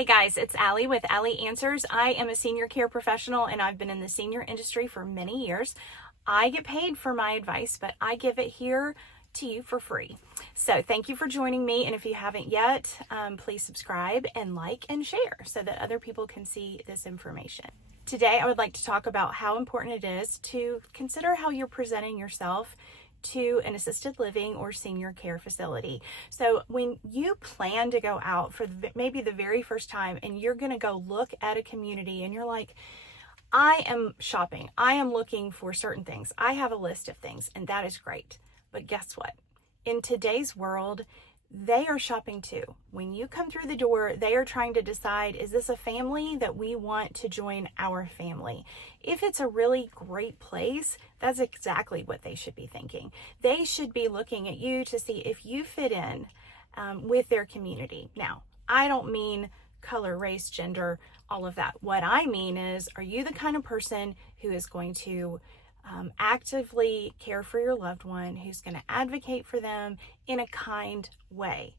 Hey guys, it's Allie with Allie Answers. I am a senior care professional and I've been in the senior industry for many years. I get paid for my advice, but I give it here to you for free. So thank you for joining me. And if you haven't yet, please subscribe and like and share so that other people can see this information. Today, I would like to talk about how important it is to consider how you're presenting yourself to an assisted living or senior care facility. So when you plan to go out for maybe the very first time and you're going to go look at a community and you're like, I am shopping, I am looking for certain things, I have a list of things, and that is great. But guess what? In today's world, they are shopping too. When you come through the door, they are trying to decide, is this a family that we want to join our family? If it's a really great place, that's exactly what they should be thinking. They should be looking at you to see if you fit in with their community. Now, I don't mean color, race, gender, all of that. What I mean is, are you the kind of person who is going to actively care for your loved one, who's going to advocate for them in a kind way?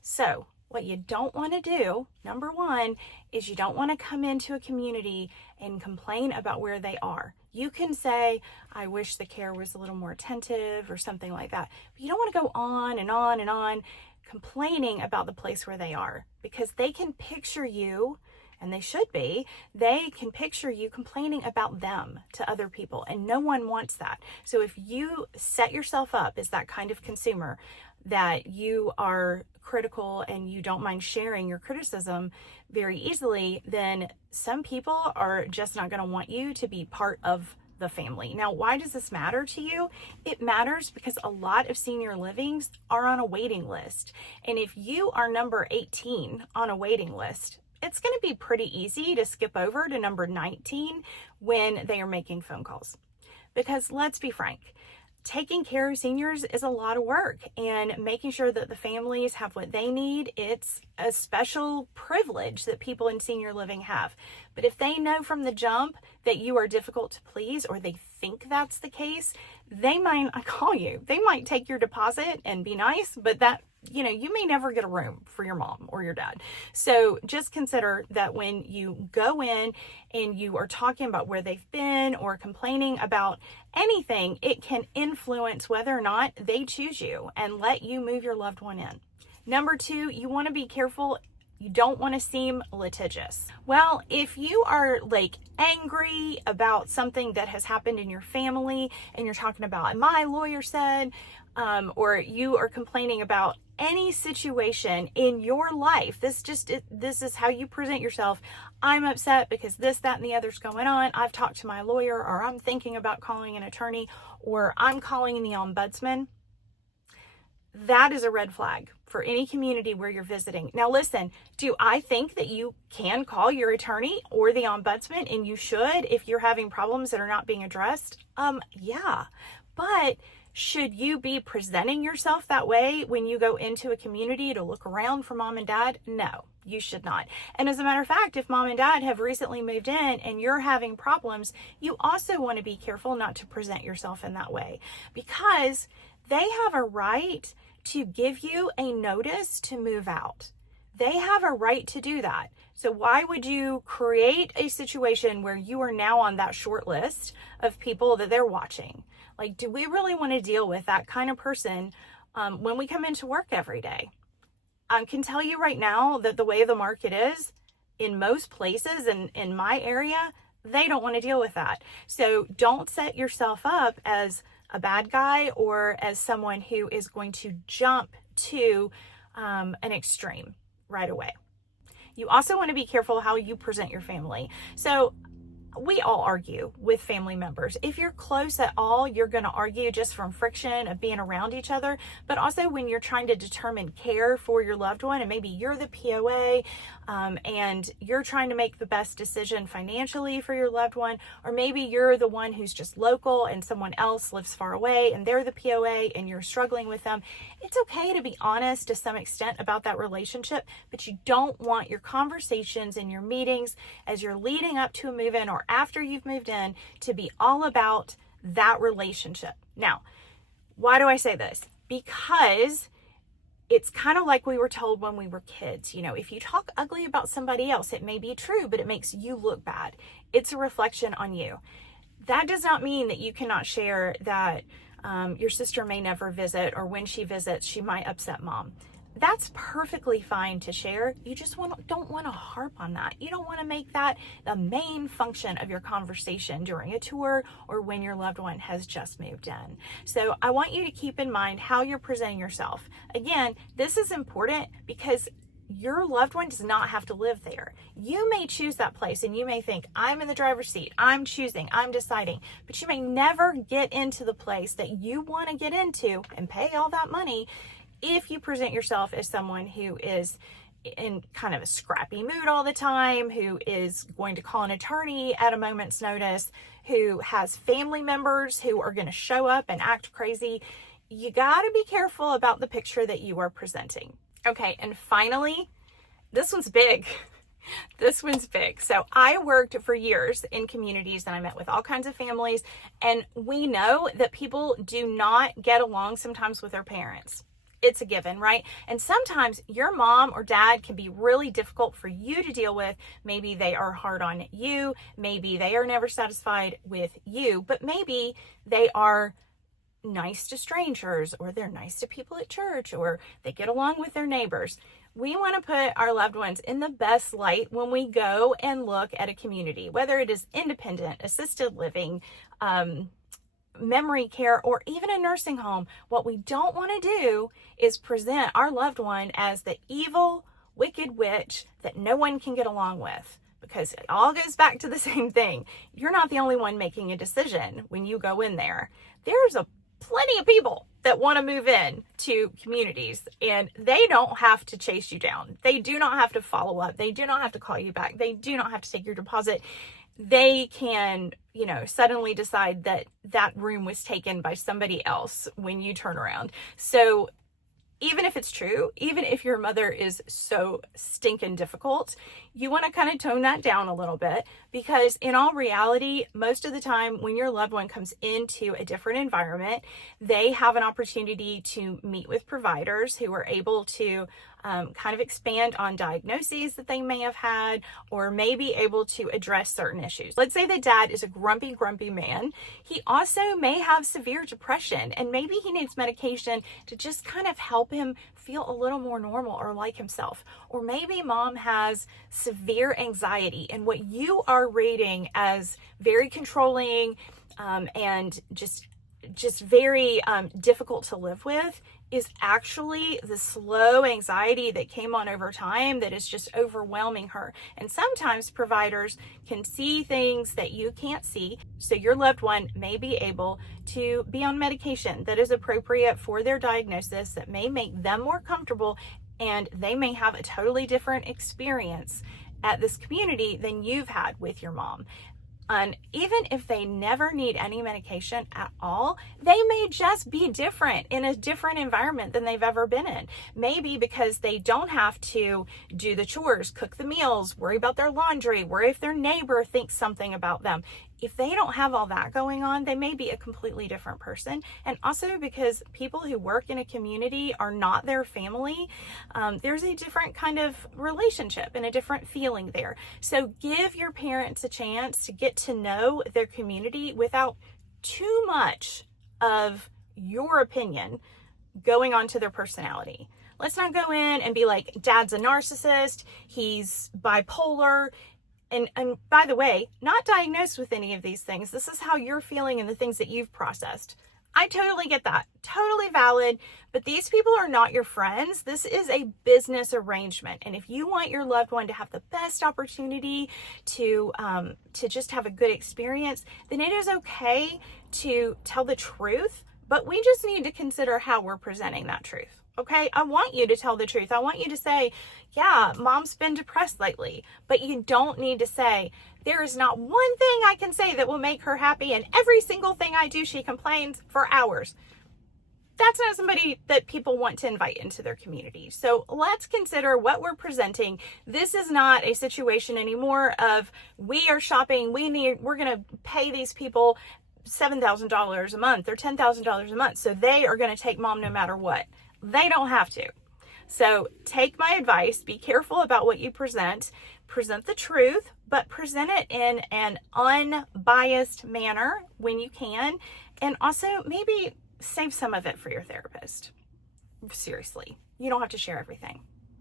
So what you don't want to do, number one, is you don't want to come into a community and complain about where they are. You can say, I wish the care was a little more attentive or something like that. But you don't want to go on and on and on complaining about the place where they are, because they can picture you, and they should be, they can picture you complaining about them to other people, and no one wants that. So if you set yourself up as that kind of consumer, that you are critical and you don't mind sharing your criticism very easily, then some people are just not going to want you to be part of the family. Now, why does this matter to you? It matters because a lot of senior livings are on a waiting list. And if you are number 18 on a waiting list, it's going to be pretty easy to skip over to number 19 when they are making phone calls. Because let's be frank, taking care of seniors is a lot of work, and making sure that the families have what they need, it's a special privilege that people in senior living have. But if they know from the jump that you are difficult to please, or they think that's the case, they might not call you. They might take your deposit and be nice, but that, you may never get a room for your mom or your dad. So just consider that when you go in and you are talking about where they've been or complaining about anything, it can influence whether or not they choose you and let you move your loved one in. Number two, you want to be careful. You don't want to seem litigious. Well, if you are like angry about something that has happened in your family and you're talking about, my lawyer said, or you are complaining about any situation in your life, this is how you present yourself. I'm upset because this, that, and the other's going on. I've talked to my lawyer, or I'm thinking about calling an attorney, or I'm calling the ombudsman. That is a red flag for any community where you're visiting. Now listen, do I think that you can call your attorney or the ombudsman, and you should if you're having problems that are not being addressed? Yeah, but should you be presenting yourself that way when you go into a community to look around for mom and dad? No, you should not. And as a matter of fact, if mom and dad have recently moved in and you're having problems, you also want to be careful not to present yourself in that way, because they have a right to give you a notice to move out. They have a right to do that. So why would you create a situation where you are now on that short list of people that they're watching? Like, do we really want to deal with that kind of person when we come into work every day? I can tell you right now that the way the market is, in most places and in my area, they don't want to deal with that. So don't set yourself up as a bad guy or as someone who is going to jump to an extreme right away. You also want to be careful how you present your family. So we all argue with family members. If you're close at all, you're going to argue just from friction of being around each other. But also when you're trying to determine care for your loved one, and maybe you're the POA and you're trying to make the best decision financially for your loved one, or maybe you're the one who's just local and someone else lives far away and they're the POA and you're struggling with them. It's okay to be honest to some extent about that relationship, but you don't want your conversations and your meetings as you're leading up to a move-in or after you've moved in to be all about that relationship. Now, why do I say this? Because it's kind of like we were told when we were kids. You know, if you talk ugly about somebody else, it may be true, but it makes you look bad. It's a reflection on you. That does not mean that you cannot share that your sister may never visit, or when she visits, she might upset mom. That's perfectly fine to share. You just don't want to harp on that. You don't want to make that the main function of your conversation during a tour or when your loved one has just moved in. So I want you to keep in mind how you're presenting yourself. Again, this is important because your loved one does not have to live there. You may choose that place and you may think, I'm in the driver's seat, I'm choosing, I'm deciding, but you may never get into the place that you want to get into and pay all that money if you present yourself as someone who is in kind of a scrappy mood all the time, who is going to call an attorney at a moment's notice, who has family members who are going to show up and act crazy. You got to be careful about the picture that you are presenting. Okay, and finally, this one's big. This one's big. So I worked for years in communities and I met with all kinds of families, and we know that people do not get along sometimes with their parents. It's a given, right? And sometimes your mom or dad can be really difficult for you to deal with. Maybe they are hard on you. Maybe they are never satisfied with you, but maybe they are nice to strangers, or they're nice to people at church, or they get along with their neighbors. We want to put our loved ones in the best light when we go and look at a community, whether it is independent, assisted living, memory care, or even a nursing home. What we don't want to do is present our loved one as the evil, wicked witch that no one can get along with, because it all goes back to the same thing. You're not the only one making a decision when you go in there. There's plenty of people that want to move in to communities, and they don't have to chase you down. They do not have to follow up. They do not have to call you back. They do not have to take your deposit. They can, suddenly decide that that room was taken by somebody else when you turn around. So even if it's true, even if your mother is so stinking difficult, you want to kind of tone that down a little bit, because in all reality, most of the time when your loved one comes into a different environment, they have an opportunity to meet with providers who are able to kind of expand on diagnoses that they may have had, or may be able to address certain issues. Let's say the dad is a grumpy man. He also may have severe depression, and maybe he needs medication to just kind of help him feel a little more normal or like himself. Or maybe mom has severe anxiety, and what you are rating as very controlling and just very difficult to live with is actually the slow anxiety that came on over time that is just overwhelming her. And sometimes providers can see things that you can't see. So your loved one may be able to be on medication that is appropriate for their diagnosis, that may make them more comfortable, and they may have a totally different experience at this community than you've had with your mom. And even if they never need any medication at all, they may just be different in a different environment than they've ever been in. Maybe because they don't have to do the chores, cook the meals, worry about their laundry, worry if their neighbor thinks something about them. If they don't have all that going on, they may be a completely different person. And also because people who work in a community are not their family, there's a different kind of relationship and a different feeling there. So give your parents a chance to get to know their community without too much of your opinion going on to their personality. Let's not go in and be like, dad's a narcissist, he's bipolar. And by the way, not diagnosed with any of these things. This is how you're feeling and the things that you've processed. I totally get that. Totally valid. But these people are not your friends. This is a business arrangement. And if you want your loved one to have the best opportunity to just have a good experience, then it is okay to tell the truth. But we just need to consider how we're presenting that truth. Okay, I want you to tell the truth. I want you to say, yeah, mom's been depressed lately, but you don't need to say, there is not one thing I can say that will make her happy, and every single thing I do, she complains for hours. That's not somebody that people want to invite into their community. So let's consider what we're presenting. This is not a situation anymore of we are shopping, we're going to pay these people $7,000 a month or $10,000 a month, so they are going to take mom no matter what. They don't have to. So take my advice, be careful about what you present the truth, but present it in an unbiased manner when you can, and also maybe save some of it for your therapist. Seriously, you don't have to share everything.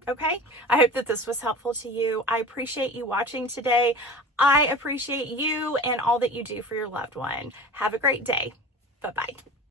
Okay? I hope that this was helpful to you. I appreciate you watching today. I appreciate you and all that you do for your loved one. Have a great day. Bye-bye.